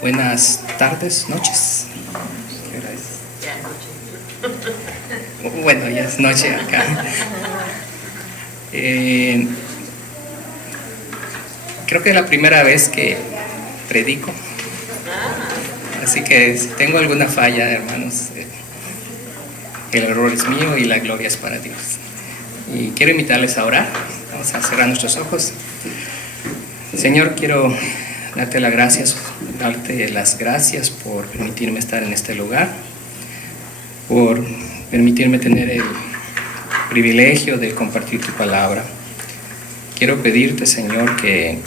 Buenas tardes, noches. ¿Qué hora es? Bueno, ya es noche acá. Creo que es la primera vez que predico. Así que si tengo alguna falla, hermanos, el error es mío y la gloria es para Dios. Y quiero invitarles a orar. Vamos a cerrar nuestros ojos. Señor, quiero darte las gracias por permitirme estar en este lugar, por permitirme tener el privilegio de compartir tu palabra. Quiero pedirte, Señor, que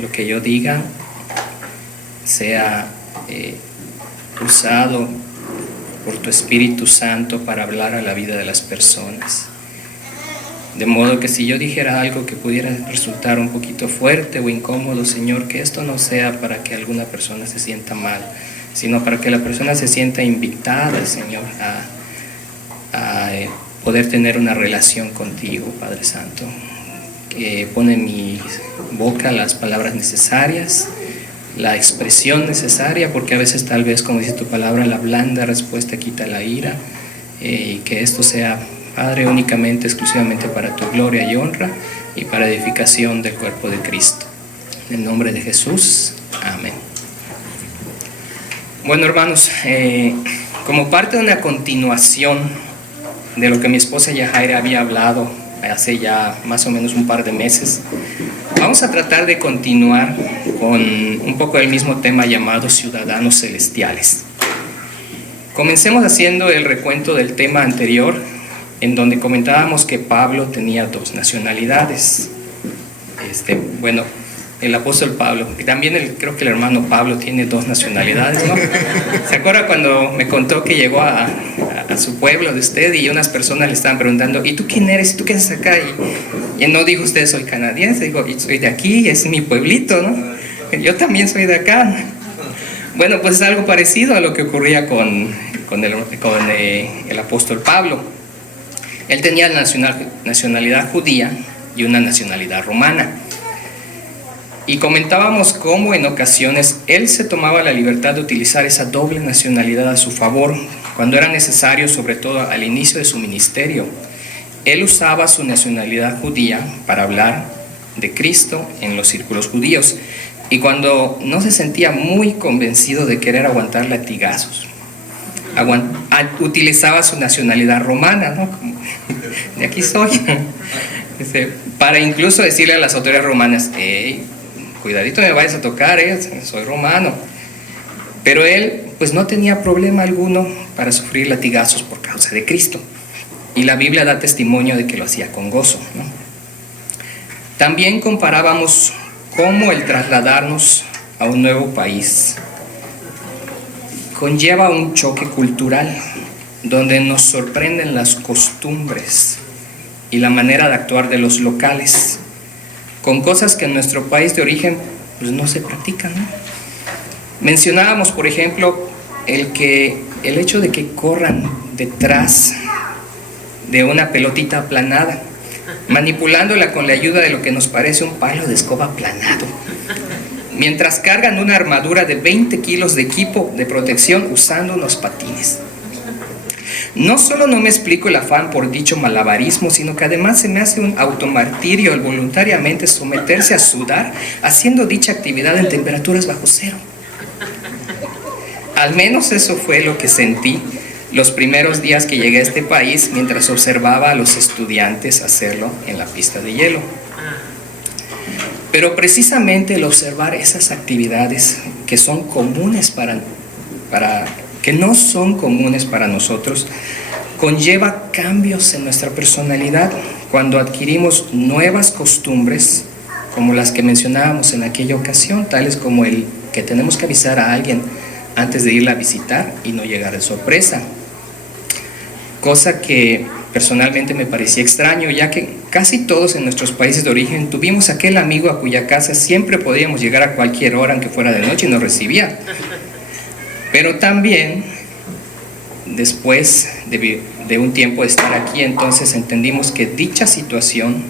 lo que yo diga sea usado por tu Espíritu Santo para hablar a la vida de las personas. De modo que si yo dijera algo que pudiera resultar un poquito fuerte o incómodo, Señor, que esto no sea para que alguna persona se sienta mal, sino para que la persona se sienta invitada, Señor, a poder tener una relación contigo, Padre Santo. Que pone en mi boca las palabras necesarias, la expresión necesaria, porque a veces tal vez, como dice tu palabra, la blanda respuesta quita la ira, y que esto sea, Padre, únicamente, exclusivamente para tu gloria y honra y para edificación del cuerpo de Cristo. En el nombre de Jesús, amén. Bueno, hermanos, como parte de una continuación de lo que mi esposa Yajaira había hablado hace ya más o menos un par de meses, vamos a tratar de continuar con un poco el mismo tema llamado ciudadanos celestiales. Comencemos haciendo el recuento del tema anterior, en donde comentábamos que Pablo tenía dos nacionalidades. El apóstol Pablo, y también creo que el hermano Pablo tiene dos nacionalidades, ¿no? ¿Se acuerda cuando me contó que llegó a su pueblo de usted y unas personas le estaban preguntando, ¿y tú quién eres? ¿Y tú qué haces acá? Y él no dijo, usted soy canadiense, dijo, soy de aquí, es mi pueblito, ¿no? Yo también soy de acá. Bueno, pues es algo parecido a lo que ocurría con el apóstol Pablo. Él tenía la nacionalidad judía y una nacionalidad romana. Y comentábamos cómo en ocasiones él se tomaba la libertad de utilizar esa doble nacionalidad a su favor, cuando era necesario, sobre todo al inicio de su ministerio. Él usaba su nacionalidad judía para hablar de Cristo en los círculos judíos, y cuando no se sentía muy convencido de querer aguantar latigazos, utilizaba su nacionalidad romana, ¿no? Como, de aquí soy, para incluso decirle a las autoridades romanas, cuidadito me vayas a tocar, soy romano. Pero él pues no tenía problema alguno para sufrir latigazos por causa de Cristo, y la Biblia da testimonio de que lo hacía con gozo, ¿no? También comparábamos cómo el trasladarnos a un nuevo país conlleva un choque cultural, donde nos sorprenden las costumbres y la manera de actuar de los locales, con cosas que en nuestro país de origen pues no se practican, ¿no? Mencionábamos, por ejemplo, el hecho de que corran detrás de una pelotita aplanada, manipulándola con la ayuda de lo que nos parece un palo de escoba aplanado, mientras cargan una armadura de 20 kilos de equipo de protección usando unos patines. No solo no me explico el afán por dicho malabarismo, sino que además se me hace un automartirio el voluntariamente someterse a sudar haciendo dicha actividad en temperaturas bajo cero. Al menos eso fue lo que sentí los primeros días que llegué a este país, mientras observaba a los estudiantes hacerlo en la pista de hielo. Pero precisamente el observar esas actividades que son comunes que no son comunes para nosotros, conlleva cambios en nuestra personalidad cuando adquirimos nuevas costumbres, como las que mencionábamos en aquella ocasión, tales como el que tenemos que avisar a alguien antes de irla a visitar y no llegar de sorpresa. Cosa que personalmente me parecía extraño, ya que casi todos en nuestros países de origen tuvimos aquel amigo a cuya casa siempre podíamos llegar a cualquier hora, aunque fuera de noche, y nos recibía. Pero también, después de un tiempo de estar aquí, entonces entendimos que dicha situación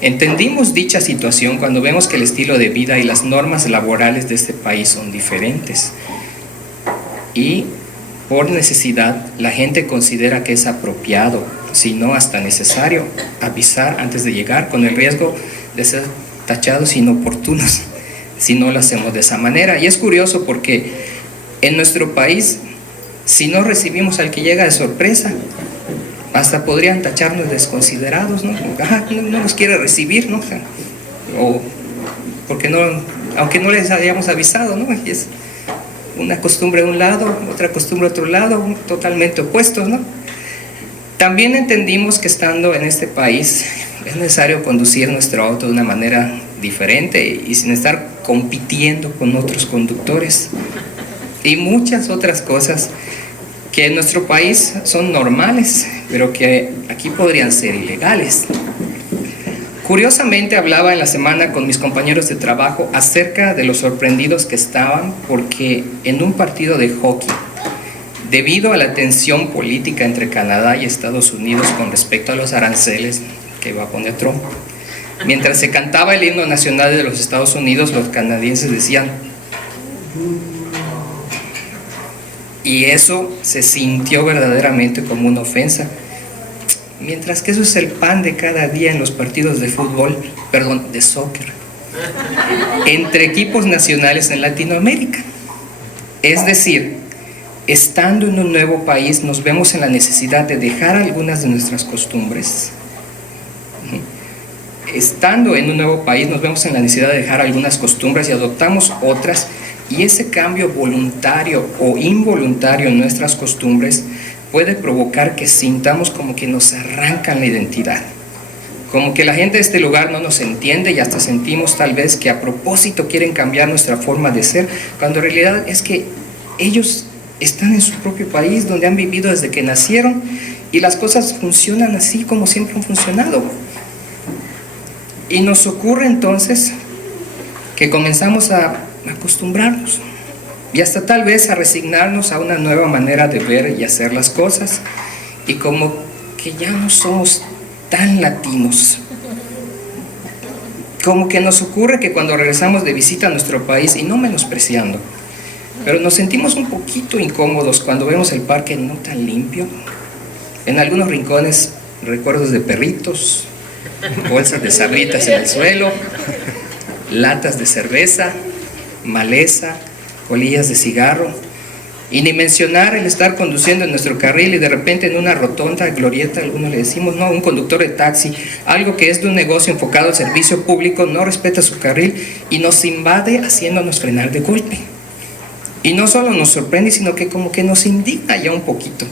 Entendimos dicha situación cuando vemos que el estilo de vida y las normas laborales de este país son diferentes. Y por necesidad, la gente considera que es apropiado, si no hasta necesario, avisar antes de llegar, con el riesgo de ser tachados inoportunos si no lo hacemos de esa manera. Y es curioso porque en nuestro país, si no recibimos al que llega de sorpresa, hasta podrían tacharnos desconsiderados, ¿no? No nos quiere recibir, ¿no? O porque no, aunque no les hayamos avisado, ¿no? Y es una costumbre de un lado, otra costumbre de otro lado, totalmente opuestos, ¿no? También entendimos que estando en este país es necesario conducir nuestro auto de una manera diferente y sin estar compitiendo con otros conductores y muchas otras cosas que en nuestro país son normales, pero que aquí podrían ser ilegales. Curiosamente hablaba en la semana con mis compañeros de trabajo acerca de los sorprendidos que estaban porque en un partido de hockey, debido a la tensión política entre Canadá y Estados Unidos con respecto a los aranceles que iba a poner Trump, mientras se cantaba el himno nacional de los Estados Unidos, los canadienses decían, y eso se sintió verdaderamente como una ofensa. Mientras que eso es el pan de cada día en los partidos de fútbol, perdón, de soccer, entre equipos nacionales en Latinoamérica. Es decir, estando en un nuevo país nos vemos en la necesidad de dejar algunas de nuestras costumbres. Estando en un nuevo país nos vemos en la necesidad de dejar algunas costumbres y adoptamos otras, y ese cambio voluntario o involuntario en nuestras costumbres puede provocar que sintamos como que nos arrancan la identidad, como que la gente de este lugar no nos entiende y hasta sentimos tal vez que a propósito quieren cambiar nuestra forma de ser, cuando en realidad es que ellos están en su propio país donde han vivido desde que nacieron y las cosas funcionan así como siempre han funcionado. Y nos ocurre entonces que comenzamos a acostumbrarnos y hasta tal vez a resignarnos a una nueva manera de ver y hacer las cosas, y como que ya no somos tan latinos. Como que nos ocurre que cuando regresamos de visita a nuestro país, y no menospreciando, pero nos sentimos un poquito incómodos cuando vemos el parque no tan limpio, en algunos rincones recuerdos de perritos, bolsas de sabritas en el suelo, latas de cerveza, maleza, colillas de cigarro, y ni mencionar el estar conduciendo en nuestro carril y de repente en una rotonda, glorieta, algunos le decimos, no, un conductor de taxi, algo que es de un negocio enfocado al servicio público, no respeta su carril y nos invade haciéndonos frenar de golpe. Y no solo nos sorprende, sino que como que nos indigna ya un poquito,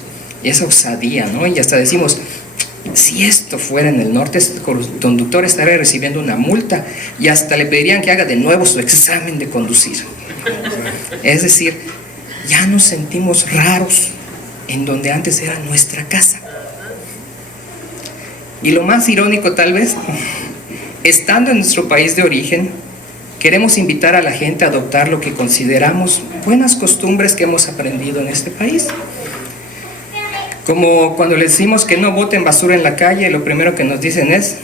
y esa osadía, ¿no? Y hasta decimos, si esto fuera en el norte, este conductor estaría recibiendo una multa y hasta le pedirían que haga de nuevo su examen de conducir. Es decir, ya nos sentimos raros en donde antes era nuestra casa. Y lo más irónico tal vez, estando en nuestro país de origen, queremos invitar a la gente a adoptar lo que consideramos buenas costumbres que hemos aprendido en este país. Como cuando les decimos que no boten basura en la calle, lo primero que nos dicen es,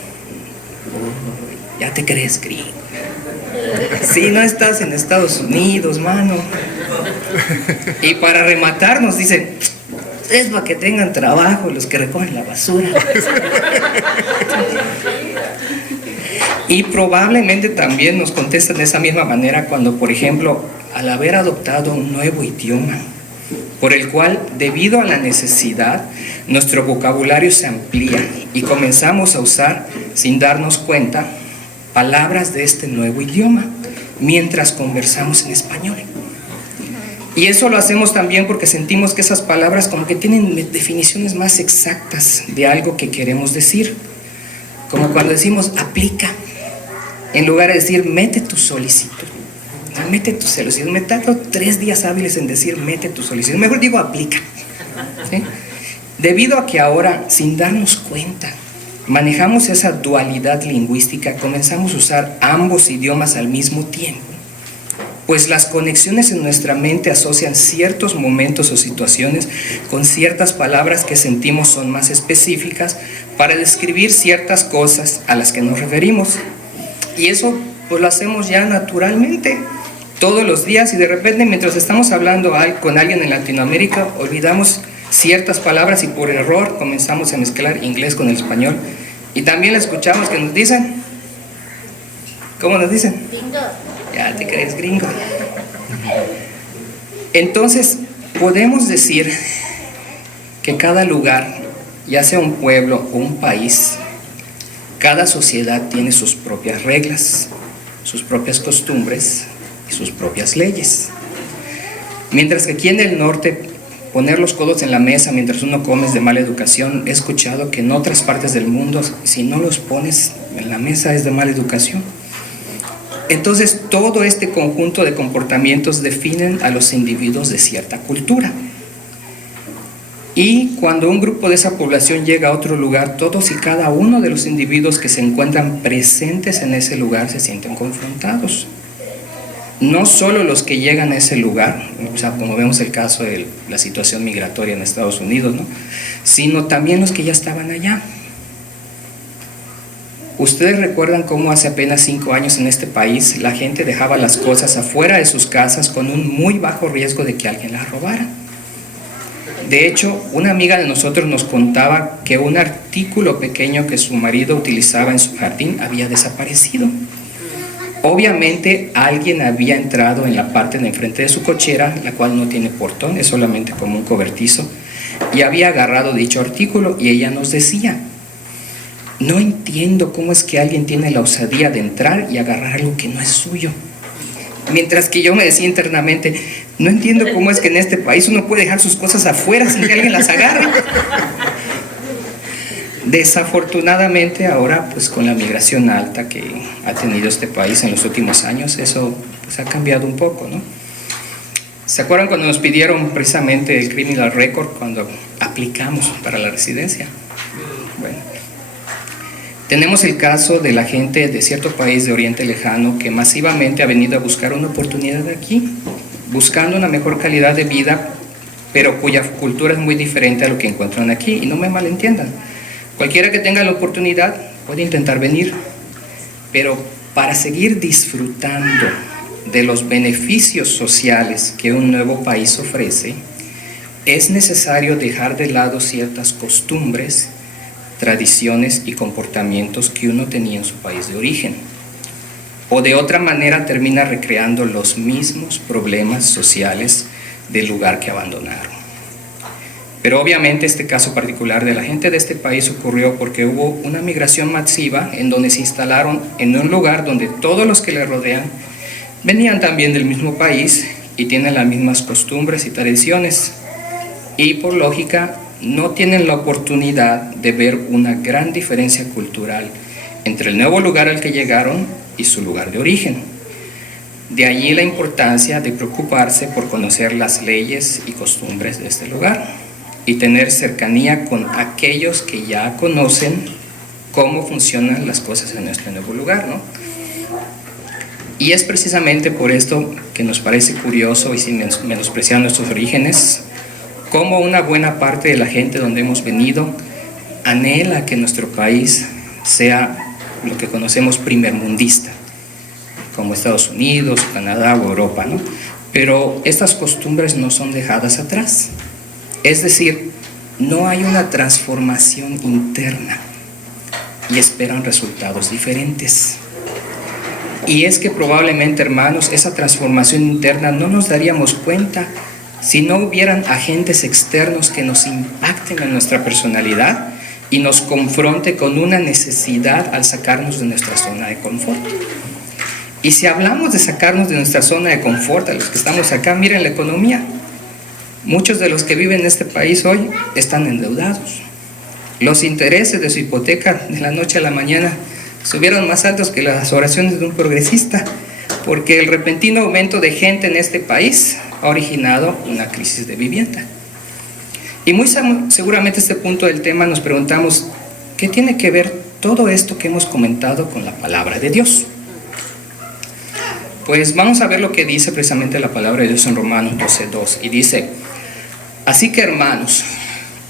ya te crees gringo. Si no estás en Estados Unidos, mano. Y para rematar nos dicen, es para que tengan trabajo los que recogen la basura. Y probablemente también nos contestan de esa misma manera cuando, por ejemplo, al haber adoptado un nuevo idioma, por el cual, debido a la necesidad, nuestro vocabulario se amplía y comenzamos a usar, sin darnos cuenta, palabras de este nuevo idioma, mientras conversamos en español. Y eso lo hacemos también porque sentimos que esas palabras como que tienen definiciones más exactas de algo que queremos decir. Como cuando decimos aplica, en lugar de decir mete tu solicitud. Mete tu solicitud. Me tardo 3 días hábiles en decir mete tu solicitud. Mejor digo aplica. ¿Sí? Debido a que ahora, sin darnos cuenta, manejamos esa dualidad lingüística, comenzamos a usar ambos idiomas al mismo tiempo. pues las conexiones en nuestra mente asocian ciertos momentos o situaciones con ciertas palabras que sentimos son más específicas para describir ciertas cosas a las que nos referimos. Y eso pues lo hacemos ya naturalmente todos los días, y de repente mientras estamos hablando con alguien en Latinoamérica olvidamos ciertas palabras y por error comenzamos a mezclar inglés con el español. Y también le escuchamos que nos dicen, ¿cómo nos dicen? Gringo. Ya te crees gringo. Entonces, podemos decir que cada lugar, ya sea un pueblo o un país, cada sociedad tiene sus propias reglas, sus propias costumbres y sus propias leyes. Mientras que aquí en el norte, poner los codos en la mesa mientras uno come es de mala educación, he escuchado que en otras partes del mundo, si no los pones en la mesa es de mala educación. Entonces, todo este conjunto de comportamientos definen a los individuos de cierta cultura. Y cuando un grupo de esa población llega a otro lugar, todos y cada uno de los individuos que se encuentran presentes en ese lugar se sienten confrontados. No solo los que llegan a ese lugar, o sea, como vemos el caso de la situación migratoria en Estados Unidos, ¿no?, sino también los que ya estaban allá. Ustedes recuerdan cómo hace apenas 5 años en este país la gente dejaba las cosas afuera de sus casas con un muy bajo riesgo de que alguien las robara. De hecho, una amiga de nosotros nos contaba que un artículo pequeño que su marido utilizaba en su jardín había desaparecido. Obviamente alguien había entrado en la parte de enfrente de su cochera, la cual no tiene portón, es solamente como un cobertizo, y había agarrado dicho artículo, y ella nos decía: no entiendo cómo es que alguien tiene la osadía de entrar y agarrar algo que no es suyo. Mientras que yo me decía internamente, no entiendo cómo es que en este país uno puede dejar sus cosas afuera sin que alguien las agarre. Desafortunadamente ahora, pues con la migración alta que ha tenido este país en los últimos años, eso pues ha cambiado un poco, ¿no? ¿Se acuerdan cuando nos pidieron precisamente el criminal record cuando aplicamos para la residencia? Bueno, tenemos el caso de la gente de cierto país de Oriente Lejano que masivamente ha venido a buscar una oportunidad aquí, buscando una mejor calidad de vida, pero cuya cultura es muy diferente a lo que encuentran aquí. Y no me malentiendan, cualquiera que tenga la oportunidad puede intentar venir, pero para seguir disfrutando de los beneficios sociales que un nuevo país ofrece, es necesario dejar de lado ciertas costumbres, tradiciones y comportamientos que uno tenía en su país de origen, o de otra manera termina recreando los mismos problemas sociales del lugar que abandonaron. Pero obviamente este caso particular de la gente de este país ocurrió porque hubo una migración masiva en donde se instalaron en un lugar donde todos los que le rodean venían también del mismo país y tienen las mismas costumbres y tradiciones, y por lógica no tienen la oportunidad de ver una gran diferencia cultural entre el nuevo lugar al que llegaron y su lugar de origen. De allí la importancia de preocuparse por conocer las leyes y costumbres de este lugar y tener cercanía con aquellos que ya conocen cómo funcionan las cosas en nuestro nuevo lugar, ¿no? Y es precisamente por esto que nos parece curioso, y sin menospreciar nuestros orígenes, cómo una buena parte de la gente donde hemos venido anhela que nuestro país sea lo que conocemos primermundista, como Estados Unidos, Canadá o Europa, ¿no? Pero estas costumbres no son dejadas atrás. Es decir, no hay una transformación interna y esperan resultados diferentes. Y es que probablemente, hermanos, esa transformación interna no nos daríamos cuenta si no hubieran agentes externos que nos impacten en nuestra personalidad y nos confronte con una necesidad al sacarnos de nuestra zona de confort. Y si hablamos de sacarnos de nuestra zona de confort, a los que estamos acá, miren la economía. Muchos de los que viven en este país hoy están endeudados. Los intereses de su hipoteca de la noche a la mañana subieron más altos que las oraciones de un progresista, porque el repentino aumento de gente en este país ha originado una crisis de vivienda. Y muy seguramente a este punto del tema nos preguntamos, ¿qué tiene que ver todo esto que hemos comentado con la palabra de Dios? Pues vamos a ver lo que dice precisamente la palabra de Dios en Romanos 12:2. Y dice: así que, hermanos,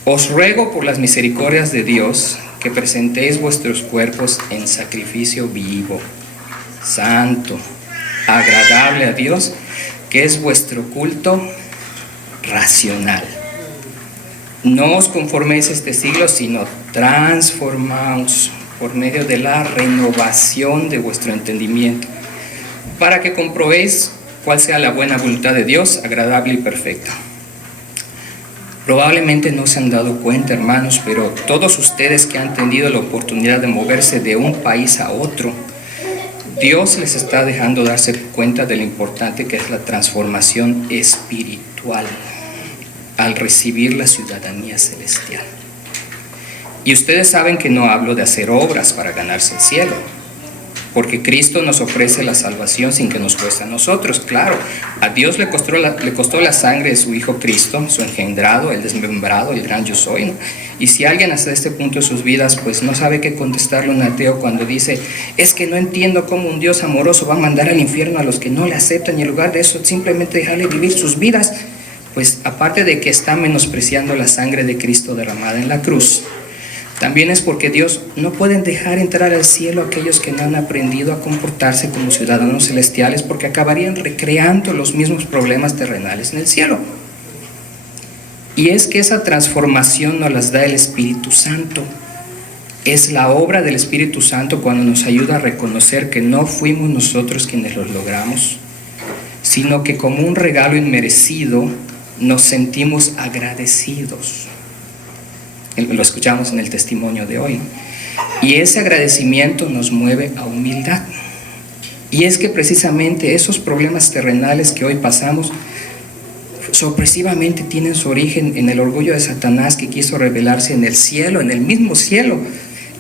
os ruego por las misericordias de Dios que presentéis vuestros cuerpos en sacrificio vivo, santo, agradable a Dios, que es vuestro culto racional. No os conforméis a este siglo, sino transformaos por medio de la renovación de vuestro entendimiento, para que comprobéis cuál sea la buena voluntad de Dios, agradable y perfecta. Probablemente no se han dado cuenta, hermanos, pero todos ustedes que han tenido la oportunidad de moverse de un país a otro, Dios les está dejando darse cuenta de lo importante que es la transformación espiritual al recibir la ciudadanía celestial. Y ustedes saben que no hablo de hacer obras para ganarse el cielo, porque Cristo nos ofrece la salvación sin que nos cueste a nosotros. Claro, a Dios le costó la sangre de su Hijo Cristo, su engendrado, el desmembrado, el gran yo soy, ¿no? Y si alguien hasta este punto de sus vidas pues no sabe qué contestarle a un ateo cuando dice: es que no entiendo cómo un Dios amoroso va a mandar al infierno a los que no le aceptan, y en lugar de eso simplemente dejarle vivir sus vidas, pues aparte de que está menospreciando la sangre de Cristo derramada en la cruz, también es porque Dios no puede dejar entrar al cielo a aquellos que no han aprendido a comportarse como ciudadanos celestiales, porque acabarían recreando los mismos problemas terrenales en el cielo. Y es que esa transformación nos las da el Espíritu Santo. Es la obra del Espíritu Santo cuando nos ayuda a reconocer que no fuimos nosotros quienes los logramos, sino que como un regalo inmerecido nos sentimos agradecidos. Lo escuchamos en el testimonio de hoy. Y ese agradecimiento nos mueve a humildad. Y es que precisamente esos problemas terrenales que hoy pasamos sorpresivamente tienen su origen en el orgullo de Satanás, que quiso revelarse en el cielo, en el mismo cielo,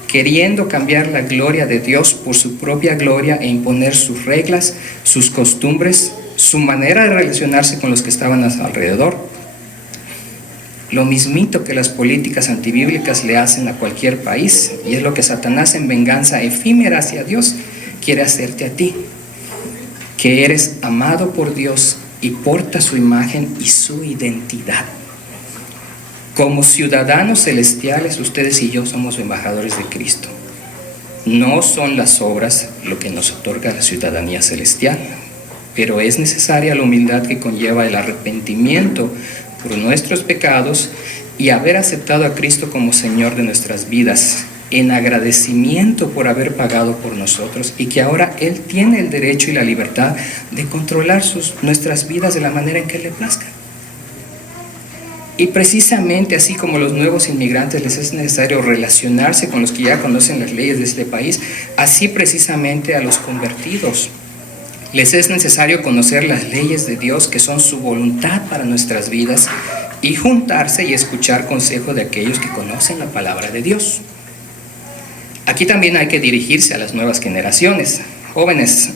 queriendo cambiar la gloria de Dios por su propia gloria e imponer sus reglas, sus costumbres, su manera de relacionarse con los que estaban a su alrededor. Lo mismito que las políticas antibíblicas le hacen a cualquier país, y es lo que Satanás, en venganza efímera hacia Dios, quiere hacerte a ti, que eres amado por Dios y porta su imagen y su identidad. Como ciudadanos celestiales, ustedes y yo somos embajadores de Cristo. No son las obras lo que nos otorga la ciudadanía celestial, pero es necesaria la humildad que conlleva el arrepentimiento por nuestros pecados y haber aceptado a Cristo como Señor de nuestras vidas, en agradecimiento por haber pagado por nosotros, y que ahora Él tiene el derecho y la libertad de controlar nuestras vidas de la manera en que le plazca. Y precisamente así como los nuevos inmigrantes les es necesario relacionarse con los que ya conocen las leyes de este país, así precisamente a los convertidos les es necesario conocer las leyes de Dios, que son su voluntad para nuestras vidas, y juntarse y escuchar consejo de aquellos que conocen la palabra de Dios. Aquí también hay que dirigirse a las nuevas generaciones. Jóvenes,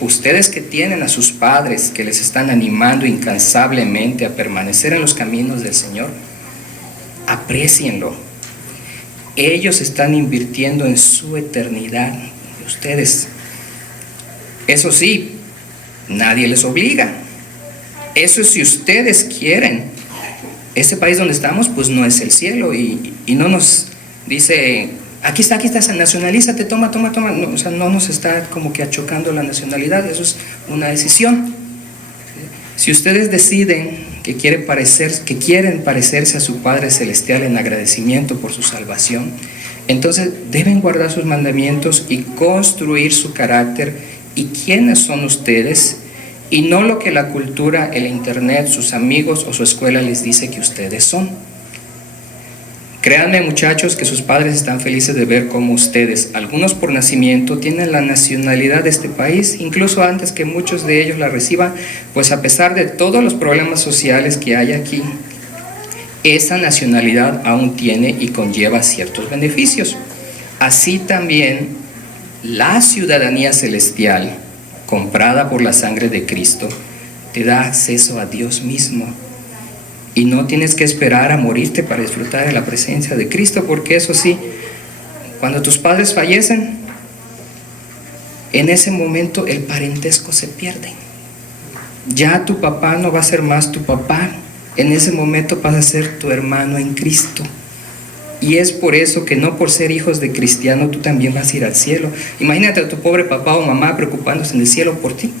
ustedes que tienen a sus padres que les están animando incansablemente a permanecer en los caminos del Señor, aprécienlo. Ellos están invirtiendo en su eternidad de ustedes. Eso sí, nadie les obliga. Eso es si ustedes quieren. Este país donde estamos pues no es el cielo, y no nos dice: aquí está, nacionalízate, toma. No, o sea, no nos está como que achocando la nacionalidad. Eso es una decisión. Si ustedes deciden que quieren parecerse a su Padre Celestial en agradecimiento por su salvación, entonces deben guardar sus mandamientos y construir su carácter y quiénes son ustedes, y no lo que la cultura, el internet, sus amigos o su escuela les dice que ustedes son. Créanme, muchachos, que sus padres están felices de ver cómo ustedes, algunos por nacimiento, tienen la nacionalidad de este país, incluso antes que muchos de ellos la reciban, pues a pesar de todos los problemas sociales que hay aquí, esa nacionalidad aún tiene y conlleva ciertos beneficios. Así también la ciudadanía celestial, comprada por la sangre de Cristo, te da acceso a Dios mismo. Y no tienes que esperar a morirte para disfrutar de la presencia de Cristo, porque eso sí, cuando tus padres fallecen, en ese momento el parentesco se pierde. Ya tu papá no va a ser más tu papá, en ese momento vas a ser tu hermano en Cristo. Y es por eso que no por ser hijos de cristiano tú también vas a ir al cielo. Imagínate a tu pobre papá o mamá preocupándose en el cielo por ti.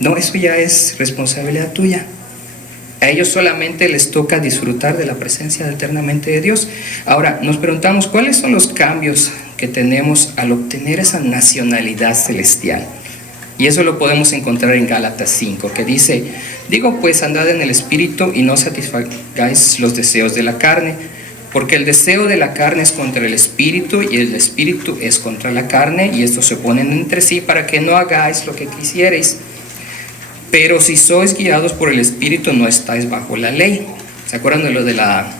No, eso ya es responsabilidad tuya. A ellos solamente les toca disfrutar de la presencia eternamente de Dios. Ahora, nos preguntamos, ¿cuáles son los cambios que tenemos al obtener esa nacionalidad celestial? Y eso lo podemos encontrar en Gálatas 5, que dice: digo pues, andad en el Espíritu y no satisfagáis los deseos de la carne, porque el deseo de la carne es contra el Espíritu y el Espíritu es contra la carne, y estos se oponen entre sí para que no hagáis lo que quisierais. Pero si sois guiados por el Espíritu, no estáis bajo la ley. ¿Se acuerdan de lo de la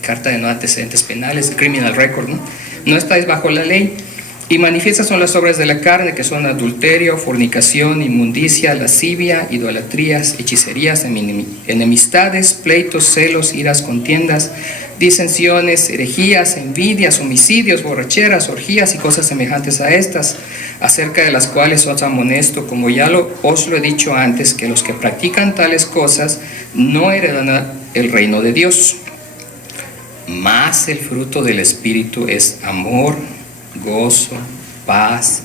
carta de no antecedentes penales, el criminal record, ¿no? No estáis bajo la ley. Y manifiestas son las obras de la carne, que son adulterio, fornicación, inmundicia, lascivia, idolatrías, hechicerías, enemistades, pleitos, celos, iras, contiendas, disensiones, herejías, envidias, homicidios, borracheras, orgías y cosas semejantes a estas, acerca de las cuales os amonesto, como ya os lo he dicho antes, que los que practican tales cosas no heredan el reino de Dios. Mas el fruto del Espíritu es amor, gozo, paz,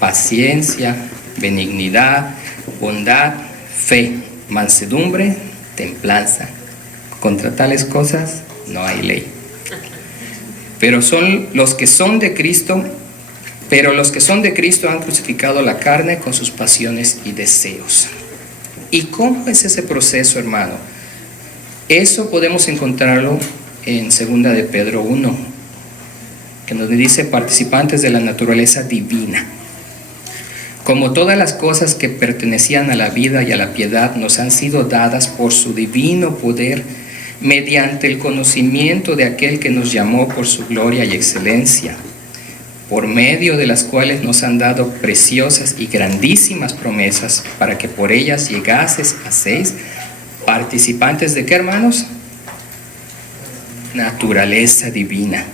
paciencia, benignidad, bondad, fe, mansedumbre, templanza. Contra tales cosas no hay ley. Pero los que son de Cristo han crucificado la carne con sus pasiones y deseos. ¿Y cómo es ese proceso, hermano? Eso podemos encontrarlo en 2 de Pedro 1, que nos dice: participantes de la naturaleza divina. Como todas las cosas que pertenecían a la vida y a la piedad nos han sido dadas por su divino poder, mediante el conocimiento de aquel que nos llamó por su gloria y excelencia, por medio de las cuales nos han dado preciosas y grandísimas promesas, para que por ellas hacéis participantes de ¿qué, hermanos? Naturaleza divina.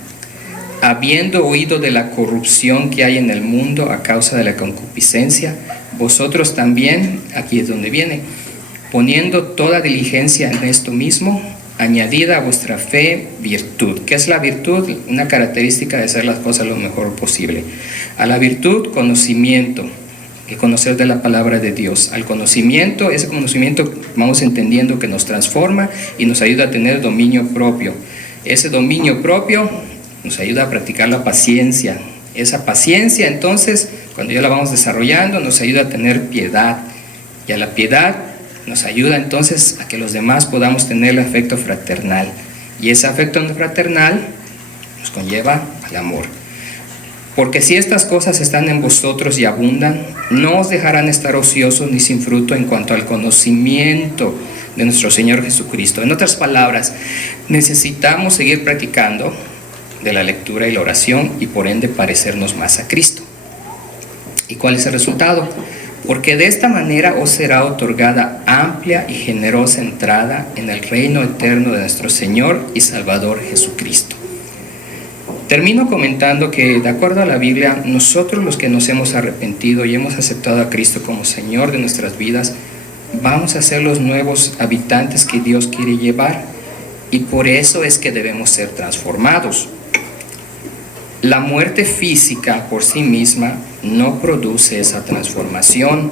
Habiendo oído de la corrupción que hay en el mundo a causa de la concupiscencia, vosotros también, aquí es donde viene, poniendo toda diligencia en esto mismo, añadida a vuestra fe virtud. ¿Qué es la virtud? Una característica de hacer las cosas lo mejor posible. A la virtud, conocimiento, el conocer de la palabra de Dios. Al conocimiento, ese conocimiento vamos entendiendo que nos transforma y nos ayuda a tener dominio propio. Ese dominio propio nos ayuda a practicar la paciencia. Esa paciencia, entonces, cuando ya la vamos desarrollando, nos ayuda a tener piedad. Y a la piedad nos ayuda entonces a que los demás podamos tener el afecto fraternal. Y ese afecto fraternal nos conlleva al amor. Porque si estas cosas están en vosotros y abundan, no os dejarán estar ociosos ni sin fruto en cuanto al conocimiento de nuestro Señor Jesucristo. En otras palabras, necesitamos seguir practicando de la lectura y la oración y por ende parecernos más a Cristo. ¿Y cuál es el resultado? Porque de esta manera os será otorgada amplia y generosa entrada en el reino eterno de nuestro Señor y Salvador Jesucristo. Termino comentando que, de acuerdo a la Biblia, nosotros los que nos hemos arrepentido y hemos aceptado a Cristo como Señor de nuestras vidas, vamos a ser los nuevos habitantes que Dios quiere llevar, y por eso es que debemos ser transformados. La muerte física por sí misma no produce esa transformación,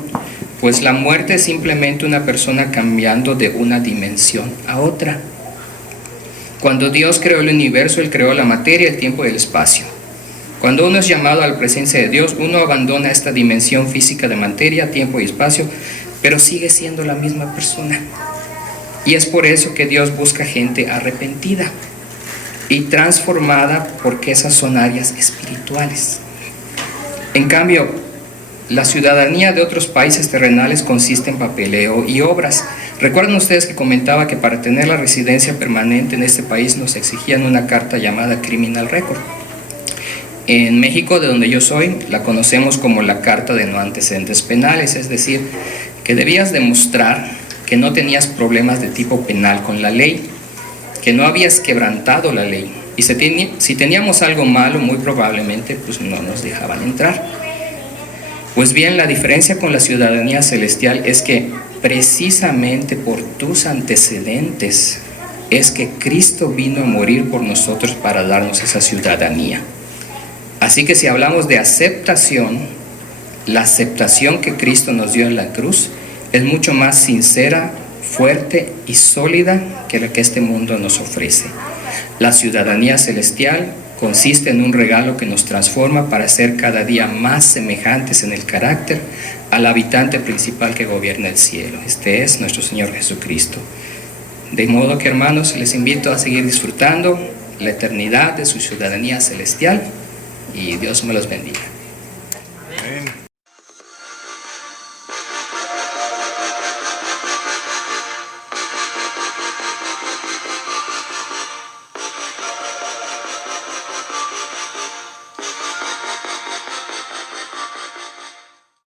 pues la muerte es simplemente una persona cambiando de una dimensión a otra. Cuando Dios creó el universo, Él creó la materia, el tiempo y el espacio. Cuando uno es llamado a la presencia de Dios, uno abandona esta dimensión física de materia, tiempo y espacio, pero sigue siendo la misma persona. Y es por eso que Dios busca gente arrepentida y transformada, porque esas son áreas espirituales. En cambio, la ciudadanía de otros países terrenales consiste en papeleo y obras. Recuerdan ustedes que comentaba que para tener la residencia permanente en este país nos exigían una carta llamada Criminal Record. En México, de donde yo soy, la conocemos como la carta de no antecedentes penales, es decir, que debías demostrar que no tenías problemas de tipo penal con la ley, que no habías quebrantado la ley, y si teníamos algo malo, muy probablemente pues no nos dejaban entrar. Pues bien, la diferencia con la ciudadanía celestial es que precisamente por tus antecedentes es que Cristo vino a morir por nosotros para darnos esa ciudadanía. Así que si hablamos de aceptación, la aceptación que Cristo nos dio en la cruz es mucho más sincera, fuerte y sólida que la que este mundo nos ofrece. La ciudadanía celestial consiste en un regalo que nos transforma para ser cada día más semejantes en el carácter al habitante principal que gobierna el cielo. Este es nuestro Señor Jesucristo. De modo que, hermanos, les invito a seguir disfrutando la eternidad de su ciudadanía celestial y Dios me los bendiga.